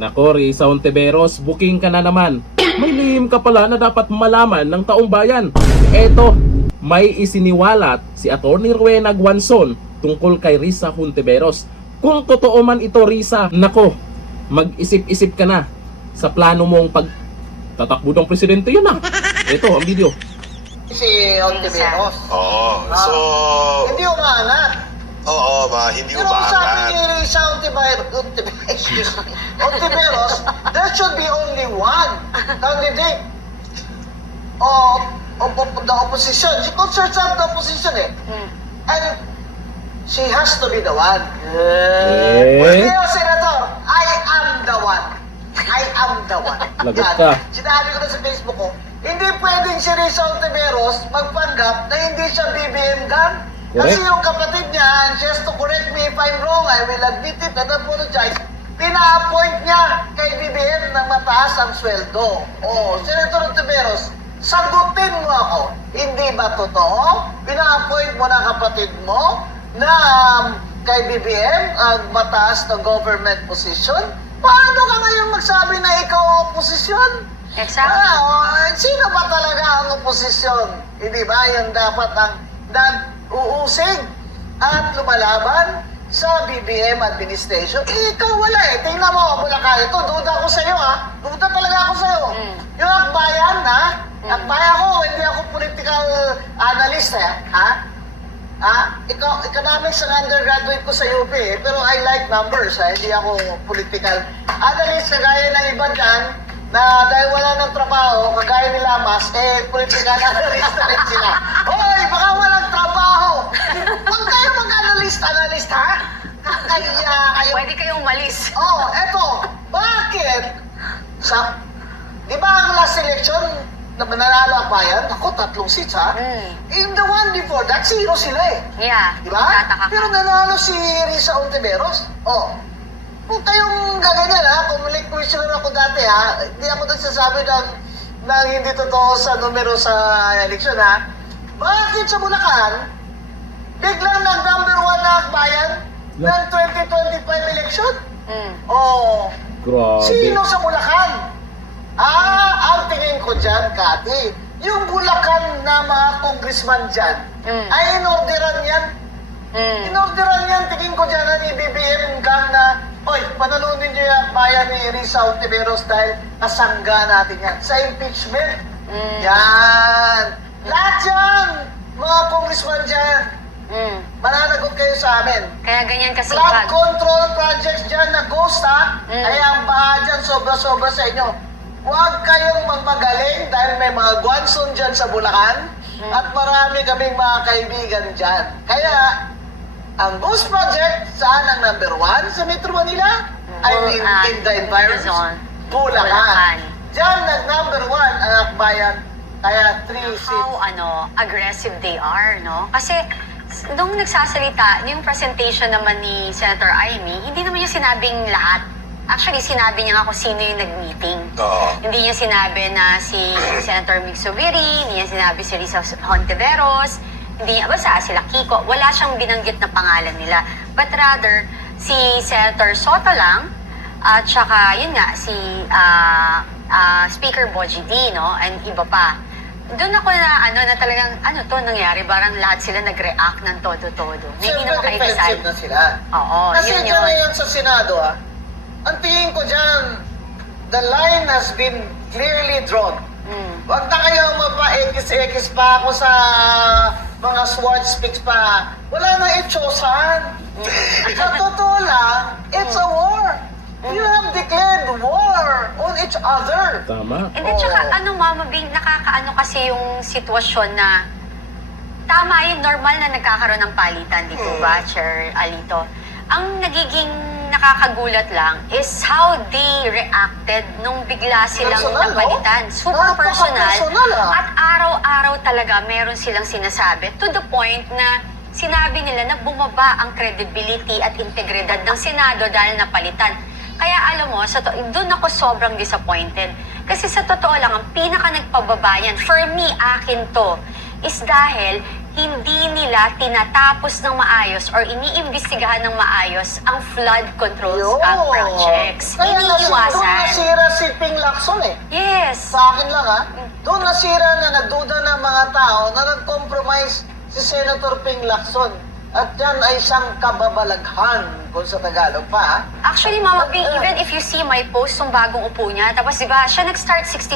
Nako, Risa Hontiveros, booking ka na naman. May lihim ka pala na dapat malaman ng taong bayan. Eto, may isiniwalat si Atty. Rowena Guanzon tungkol kay Risa Hontiveros. Kung totoo man ito, Risa, nako, mag-isip-isip ka na sa plano mong tatakbo ng presidente yun ah. Ito, ang video. Si Hontiveros. Oo. So, Hindi umaangat. oo ba, hindi Pero kung sabi umaangat. ni Risa Hontiveros, there should be only one candidate of the opposition. She concerns the opposition eh. And she has to be the one. Eh? Senator, I am the one. I am the one. Lagot Yan. ka. Sinabi ko na sa Facebook ko, hindi pwedeng si Risa Hontiveros magpanggap na hindi siya BBM gang. Kasi Correct. yung kapatid niya, and she has to correct me if I'm wrong, I will admit it and apologize, pina-appoint niya kay BBM ng mataas ang sweldo. Senator Hontiveros, sagutin mo ako, hindi ba totoo? Pina-appoint mo na kapatid mo na kay BBM ang mataas na government position? Paano ka ngayon magsabi na ikaw oposisyon? Exactly. Sino ba talaga ang oposisyon? Hindi ba yung dapat ang uusig at lumalaban sa BBM administration? Ikaw wala eh. Tingnan mo, mula ka ito. Duda ako sa iyo ha. Duda talaga ako sa iyo. Yung akbayan ha. Akbayan ko, hindi ako political analyst ha. Economics ang undergraduate ko sa UP eh. Pero I like numbers ha. Hindi ako political analyst kagaya ng iba dyan na dahil wala ng trabaho, kagaya ni Lamas, political analyst na rin sila. Hoy, baka walang trabaho! Huwag kayo mag-analyst ha? Kaya kayo... Pwede kayong umalis. Eto, bakit? Di ba ang last election, na mananalo ang bayan? Ako, 3 seats ha? In the one before that, 0 sila eh. Yeah. Di ba? Tataka ka. Pero nanalo si Risa Hontiveros. Kung kayong gaganyan ha, kung may question ako dati ha, hindi ako nagsasabi ng hindi totoo sa numero sa eleksyon ha. Bakit sa Bulacan, biglang nag-number 1 na akbayan ng 2025 election? Grabe. Sino sa Bulacan? Ang tingin ko dyan, Kati, yung Bulacan na mga congressman dyan, ay inorderan yan. Inorderan yan, tingin ko dyan ang BBM gang na, oy, panalunin nyo yung bayan ni Risa Hontiveros dahil kasangga natin yan. Sa impeachment. Yan. Lahat yan, mga congressman dyan. Mananagot kayo sa amin. Kaya ganyan kasi Flood control projects dyan na ghost ha. Kaya ang baha dyan sobra-sobra sa inyo. Huwag kayong magmagaling dahil may mga Guanzon dyan sa Bulacan at marami kaming mga kaibigan dyan. Kaya, ang ghost project, saan ang number 1 sa Metro Manila? I mean, in the environment, Quezon. Bulacan. Diyan nag-number 1 ang akbayan. Kaya 3 seats. How aggressive they are, no? Kasi nung nagsasalita, yung presentation naman ni Senator Amy, hindi naman niya sinabing lahat. Actually, sinabi niya nga kung sino yung nag-meeting. Oo. Hindi niya sinabi na si Senator Mig Zubiri, hindi niya sinabi si Risa Hontiveros, hindi niya, basta sila Kiko, wala siyang binanggit na pangalan nila. But rather, si Senator Soto lang, at saka, yun nga, si Speaker Bogie D, no? And iba pa. Doon ako na, na talagang, to nangyari? Parang lahat sila nag-react ng todo-todo. Na hindi Siyempre, naman kayo defensive na sila. Oo, Kasi yun dyan yun. ngayon sa Senado, ang tingin ko dyan, the line has been clearly drawn. Huwag na kayong mapa-ekis-ekis pa ako sa mga sword speaks pa. Wala na itsosan. Sa totoo lang, it's a war. You have declared war on each other. Tama. And then, tsaka, Mama Bing, nakakaano kasi yung sitwasyon na tama yun, normal na nagkakaroon ng palitan dito ba, Chair Alito? Ang nagiging nakakagulat lang is how they reacted nung bigla silang Personal, napalitan. no? Super personal. Napaka-personal, At araw-araw talaga meron silang sinasabi to the point na sinabi nila na bumaba ang credibility at integridad ng Senado dahil napalitan. Kaya alam mo, doon ako sobrang disappointed. Kasi sa totoo lang, ang pinaka nagpababayan, for me, akin to, is dahil hindi nila tinatapos ng maayos or iniimbestigahan ng maayos ang flood control projects. Kaya doon Iniiwasan. nasira si Ping Lacson eh. Yes. Sa akin lang ha, doon nasira na nagduda ng mga tao na nag-compromise si Senator Ping Lacson. At yan ay isang kababalaghan kung sa Tagalog pa ha. Actually, Mama Ping, even if you see my post ng bagong upo niya, tapos diba, siya nag-start 67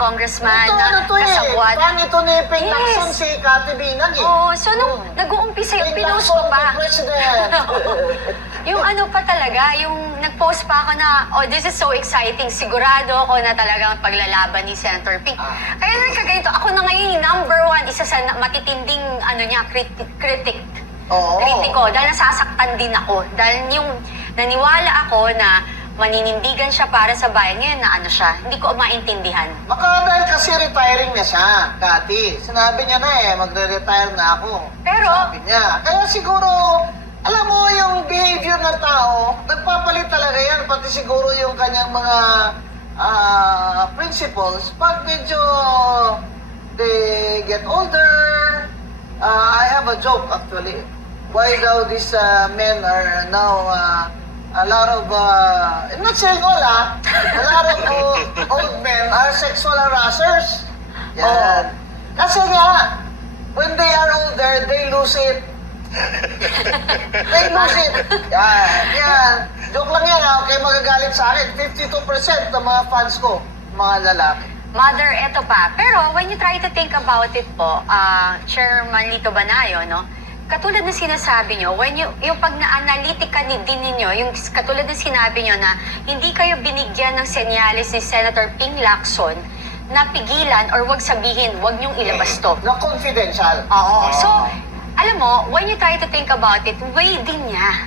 congressman Ito, na ano to eh, kasabwat. fan ito ni Ping Yes. Lacson si Cathy Binag eh. Oh, so nung nag-uumpisa yung Ping pinost Lacson ko pa. for president. Yung ano pa talaga, yung nag-post pa ako na, oh, this is so exciting. Sigurado ako na talagang paglalaban ni Senator Ping. Kaya nagkaganito, ako na ngayon yung #1, isa sa matitinding, ano niya, critic. Oo. Kritiko. Dahil nasasaktan din ako. Dahil yung naniwala ako na maninindigan siya para sa bayan. Ngayon na ano siya, hindi ko maintindihan. Baka dahil kasi retiring na siya, Cathy. Sinabi niya na eh, magre-retire na ako. Pero, Sabi niya. Kaya siguro, alam mo yung behavior ng tao, nagpapalit talaga yan. Pati siguro yung kanyang mga principles. Pag medyo they get older, I have a joke actually. Why daw these men are now a lot of, I'm not saying all a lot of old men are sexual harassers. Yan. Kasi nga, when they are older, they lose it. They lose it. Yan. Joke lang yan, okay, magagalit sa akin. 52% ng mga fans ko, mga lalaki. Mother, eto pa. Pero when you try to think about it po, Chairman Lito Banayo, no? Katulad ng sinasabi nyo, yung pag na-analytica din ninyo, yung katulad ng sinabi nyo na hindi kayo binigyan ng senyales ni Senator Ping Lacson na pigilan or wag sabihin, wag nyong ilabas to. Na confidential. Oo. So, alam mo, when you try to think about it, way din niya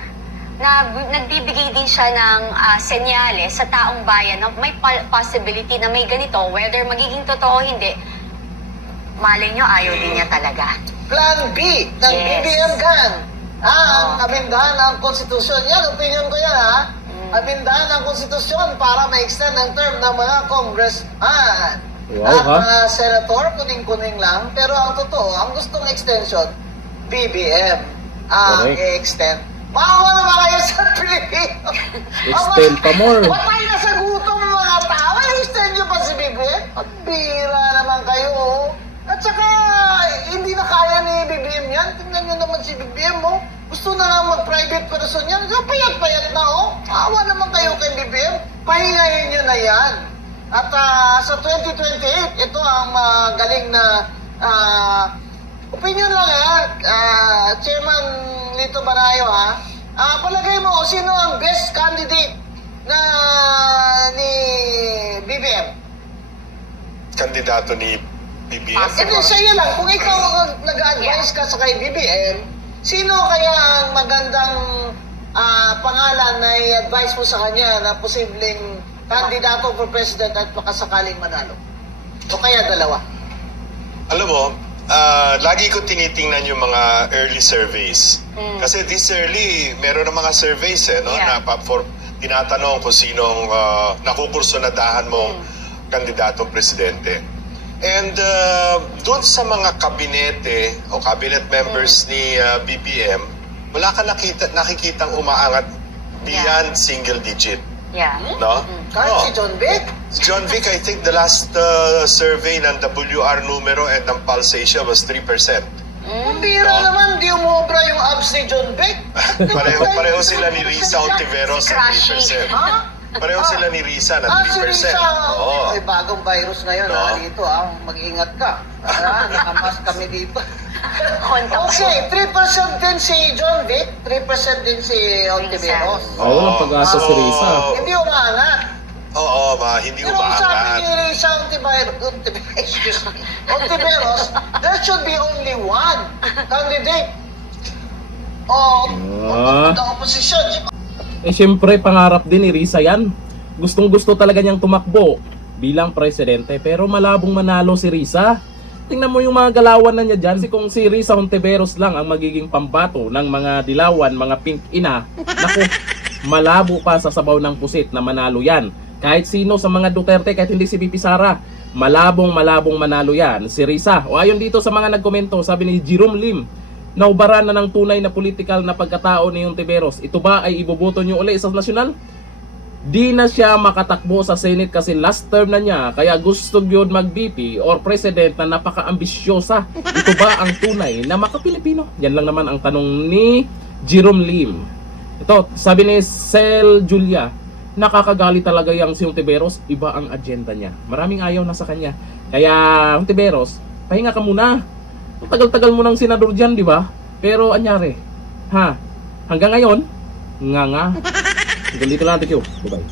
na nagbibigay din siya ng senyales sa taong bayan na may possibility na may ganito, whether magiging totoo o hindi, malay nyo, ayaw din niya talaga. Plan B ng Yes. BBM gang. Ang amindahan ng konstitusyon. Yan, opinion ko yan ha. Amindahan ng konstitusyon para ma-extend ang term ng mga congressman. Wow, At ha? mga senator, kuning-kuning lang. Pero ang totoo, ang gustong extension, BBM ang Correct. i-extend. Maawa naman kayo sa Pilipino. Extend pa more. Patay na sa gutom ng mga tao. I-extend nyo pa si BBM? Ang bira naman kayo. Oh. At saka, hindi na kaya ni BBM yan. Tingnan nyo naman si BBM, oh. Gusto na nga mag-private person yan. So, payat-payat na, oh. Awa naman kayo kay BBM. Pahingayin nyo na yan. At sa 2028, ito ang galing na opinion lang, Chairman Lito Banayo, palagay mo, sino ang best candidate na ni BBM? Kandidato ni BBM. Ito sa'yo lang, kung ikaw nag-advise ka sa kay BBM, sino kaya ang magandang pangalan na i-advise mo sa kanya na posibleng kandidato for president at makasakaling manalo? O kaya dalawa? Alam mo, lagi ko tinitingnan yung mga early surveys. Kasi this early, meron ng mga surveys no, Yeah. na tinatanong kung sinong nakukursunadahan mong kandidatong presidente. And doon sa mga kabinete o cabinet members ni BBM, wala ka nakikitang umaangat beyond single digit. Yeah. No? Kahit Oo. si John Vic? Si John Vic, I think the last survey ng WR numero and ng Pulse Asia was 3%. Ang bira naman, di umobra yung abs ni John Vic. Pareho sila ni Risa Ontiveros Si na Crushy. 3%. Ha? Pareho sila ni Risa na Si 3%. Risa. Oo. Ay, bagong virus ngayon, No. dito, mag-ingat ka. Nakamas kami dito. Kontak ko. Okay, 3% din si John Vic, 3% din si Ontiveros. Oo, walang pag-asa si Risa. Hindi umaangat. Oo, hindi Pero ang sabi umaangat. ni Risa Ontiveros, there should be only one candidate of the opposition. Eh syempre, pangarap din ni Risa yan. Gustong-gusto talaga niyang tumakbo bilang presidente, pero malabong manalo si Risa. Tingnan mo yung mga galawan na niya dyan. Kasi kung si Risa Hontiveros lang ang magiging pambato ng mga dilawan, mga pink ina, naku, malabo pa sa sabaw ng pusit na manalo yan. Kahit sino sa mga Duterte, kahit hindi si VP Sara, malabong manalo yan. Si Risa. O ayon dito sa mga nagkomento, sabi ni Jerome Lim, naubaran na ng tunay na political na pagkatao ni Hontiveros. Ito ba ay iboboto nyo uli sa nasyonal? Di na siya makatakbo sa Senate kasi last term na niya, kaya gusto yun mag-VP or president na napaka-ambisyosa. Ito ba ang tunay na maka-Pilipino? Yan lang naman ang tanong ni Jerome Lim. Ito, sabi ni Sel Julia, nakakagali talaga yung si Hontiveros, iba ang agenda niya. Maraming ayaw na sa kanya. Kaya Hontiveros, pahinga ka muna. Tagal-tagal mo ng senador dyan, di ba? Pero anyari, hanggang ngayon, nga. Hanggang dito lang, thank you. Bye-bye.